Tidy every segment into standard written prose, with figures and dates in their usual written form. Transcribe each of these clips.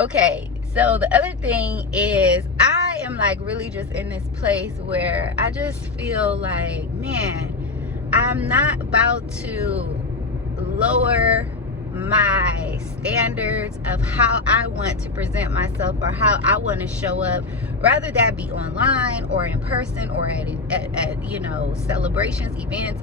Okay, so the other thing is I am like really just in this place where I just feel like, man, I'm not about to lower my standards of how I want to present myself or how I want to show up, rather that be online or in person or at you know, celebrations, events,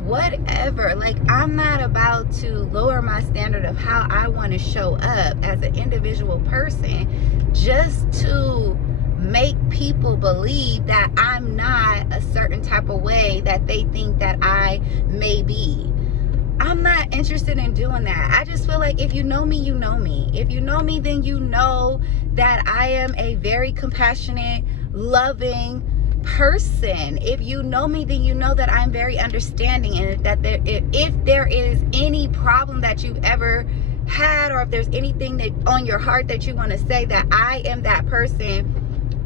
whatever. Like, I'm not about to lower my standard of how I want to show up as an individual person just to make people believe that I'm not a certain type of way that they think that I may be. I'm not interested in doing that. I just feel like if you know me, you know me. If you know me, then you know that I am a very compassionate, loving person. If you know me, then you know that I'm very understanding, and that if there is any problem that you've ever had, or if there's anything that on your heart that you want to say, that I am that person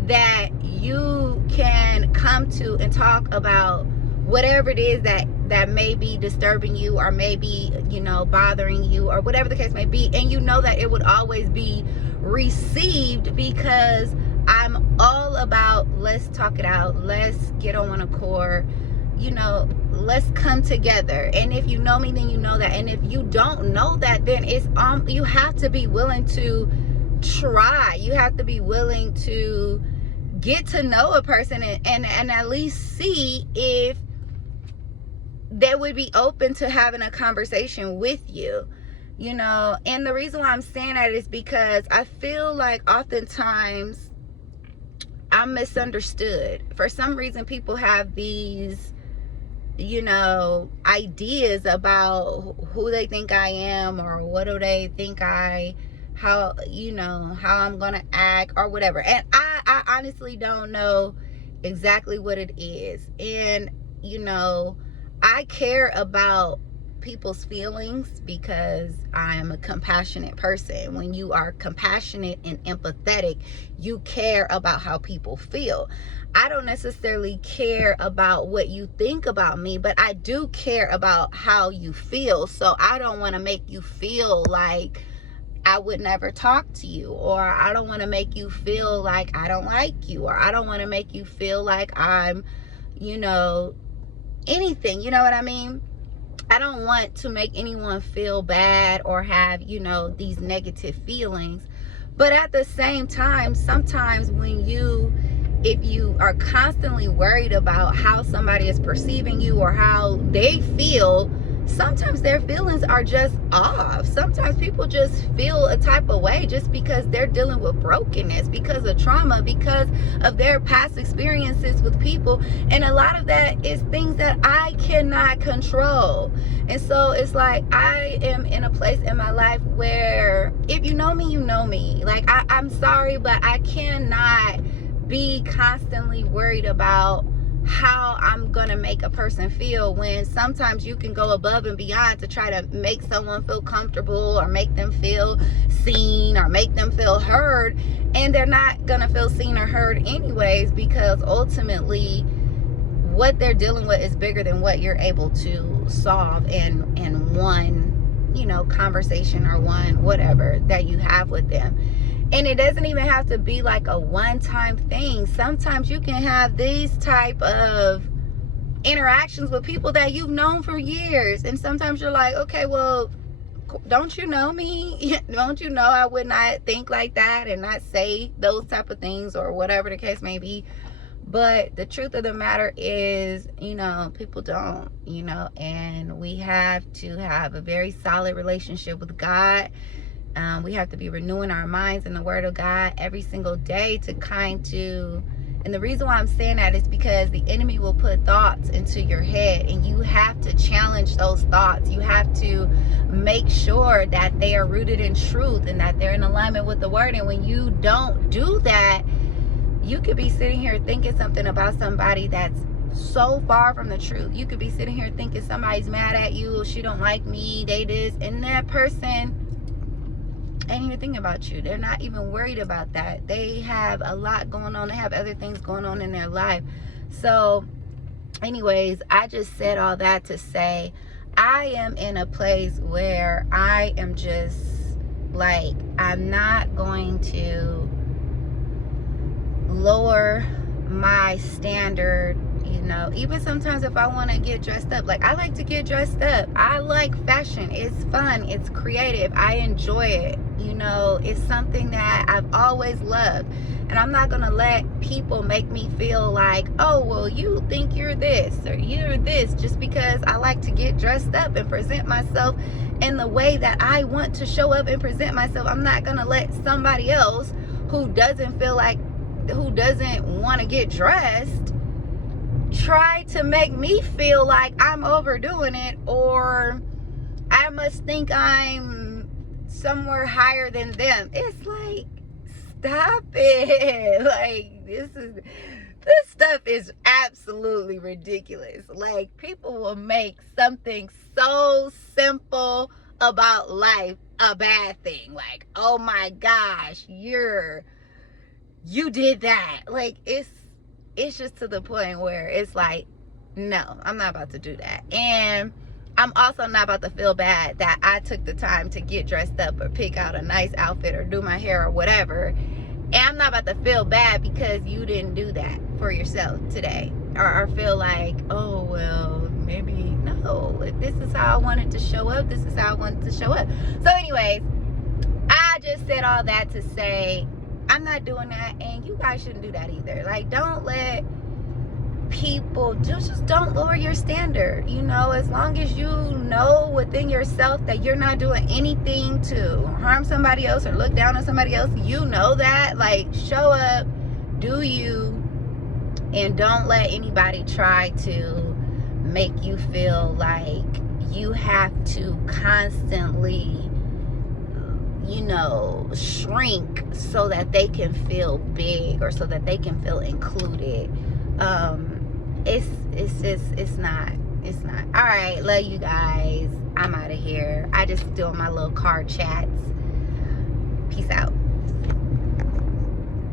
that you can come to and talk about whatever it is that may be disturbing you, or maybe, you know, bothering you, or whatever the case may be. And you know that it would always be received, because I'm all about, let's talk it out, let's get on one accord, you know, let's come together. And if you know me, then you know that. And if you don't know that, then it's you have to be willing to try. You have to be willing to get to know a person and at least see if they would be open to having a conversation with you, you know. And the reason why I'm saying that is because I feel like oftentimes I'm misunderstood. For some reason, people have these, you know, ideas about who they think I am, or what do they think how I'm gonna act or whatever. And I honestly don't know exactly what it is. And, you know, I care about people's feelings because I am a compassionate person. When you are compassionate and empathetic, you care about how people feel. I don't necessarily care about what you think about me, but I do care about how you feel. So I don't want to make you feel like I would never talk to you, or I don't want to make you feel like I don't like you, or I don't want to make you feel like I'm, you know, anything, you know what I mean? I don't want to make anyone feel bad or have, you know, these negative feelings. But at the same time, sometimes if you are constantly worried about how somebody is perceiving you or how they feel, sometimes their feelings are just off. Sometimes people just feel a type of way just because they're dealing with brokenness, because of trauma, because of their past experiences with people. And a lot of that is things that I cannot control. And so it's like, I am in a place in my life where if you know me, you know me. Like, I'm sorry, but I cannot be constantly worried about how I'm gonna make a person feel, when sometimes you can go above and beyond to try to make someone feel comfortable, or make them feel seen, or make them feel heard, and they're not gonna feel seen or heard anyways, because ultimately what they're dealing with is bigger than what you're able to solve in one, you know, conversation or one whatever that you have with them. And it doesn't even have to be like a one-time thing. Sometimes you can have these type of interactions with people that you've known for years. And sometimes you're like, okay, well, don't you know me? Don't you know I would not think like that and not say those type of things, or whatever the case may be. But the truth of the matter is, you know, people don't, you know, and we have to have a very solid relationship with God. We have to be renewing our minds in the Word of God every single day and the reason why I'm saying that is because the enemy will put thoughts into your head, and you have to challenge those thoughts. You have to make sure that they are rooted in truth and that they're in alignment with the Word. And when you don't do that, you could be sitting here thinking something about somebody that's so far from the truth. You could be sitting here thinking somebody's mad at you, she don't like me, they this, and that person ain't even thinking about you. They're not even worried about that. They have a lot going on. They have other things going on in their life. So anyways, I just said all that to say I am in a place where I am just Like, I'm not going to lower my standard. You know, even sometimes if I want to get dressed up, like, I like to get dressed up. I like fashion. It's fun. It's creative. I enjoy it. You know, it's something that I've always loved. And I'm not going to let people make me feel like, oh, well, you think you're this or you're this, just because I like to get dressed up and present myself in the way that I want to show up and present myself. I'm not going to let somebody else who doesn't want to get dressed try to make me feel like I'm overdoing it, or I must think I'm somewhere higher than them. It's like, stop it. Like, this stuff is absolutely ridiculous. Like, people will make something so simple about life a bad thing. Like, oh my gosh, you did that. Like, it's just to the point where it's like, no, I'm not about to do that. And I'm also not about to feel bad that I took the time to get dressed up or pick out a nice outfit or do my hair or whatever. And I'm not about to feel bad because you didn't do that for yourself today. Or feel like, oh, well, maybe, no, if this is how I wanted to show up, this is how I wanted to show up. So anyways, I just said all that to say, I'm not doing that, and you guys shouldn't do that either. Like, don't let people just don't lower your standard. You know, as long as you know within yourself that you're not doing anything to harm somebody else or look down on somebody else, you know that. Like, show up, do you, and don't let anybody try to make you feel like you have to constantly, you know, shrink so that they can feel big or so that they can feel included. It's not. All right, love you guys. I'm out of here. I just doing my little car chats. Peace out.